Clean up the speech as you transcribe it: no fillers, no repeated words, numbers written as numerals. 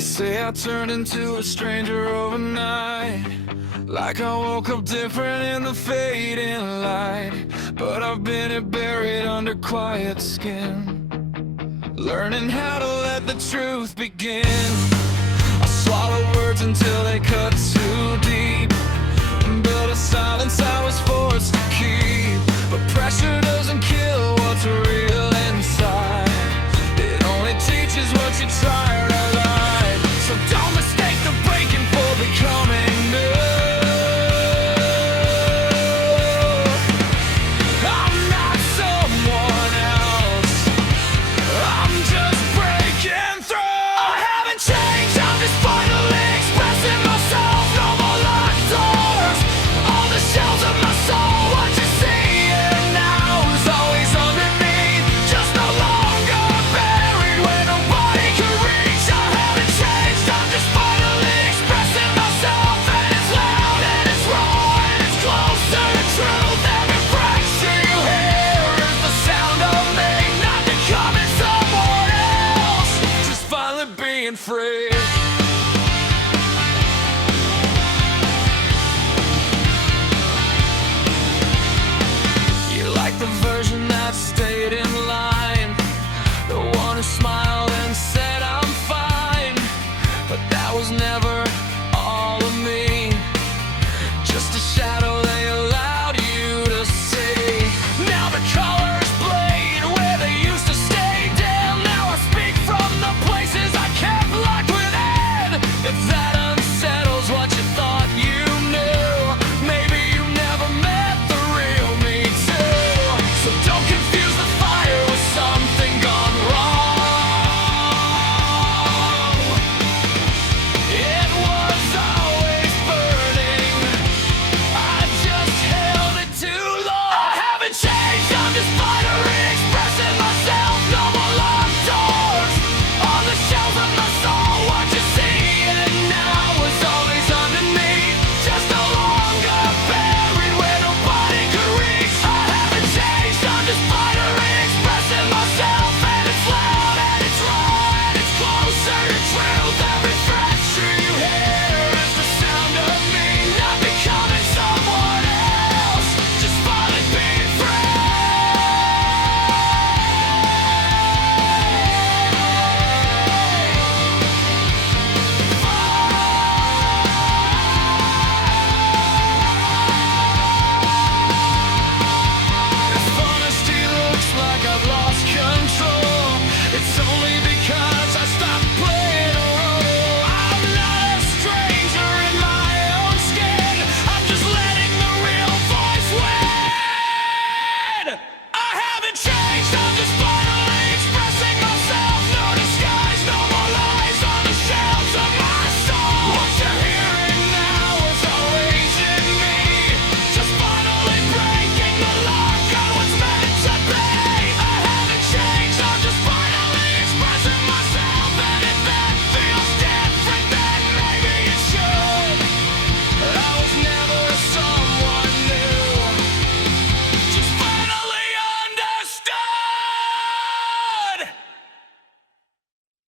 say I turned into a stranger overnight, like I woke up different in the fading light. But I've been buried under quiet skin, learning how to let the truth begin. I swallow words until they cut too deep, build a silence I was forced to keep. But pressure doesn't kill what's real inside, it only teaches what you try to hide. So don't mistake the breaking for becoming new. I'm not someone else, I'm just breaking through. I haven't changed, I'm just finally expressing myself. No more locked doors, all the shells of my soul. What you see now is always underneath, just no longer buried where nobody can reach. I haven't changed, I'm just finally expressing myself. And it's loud and it's raw and it's close to the truth. Every fracture you hear is the sound of me not becoming someone else, just finally being free.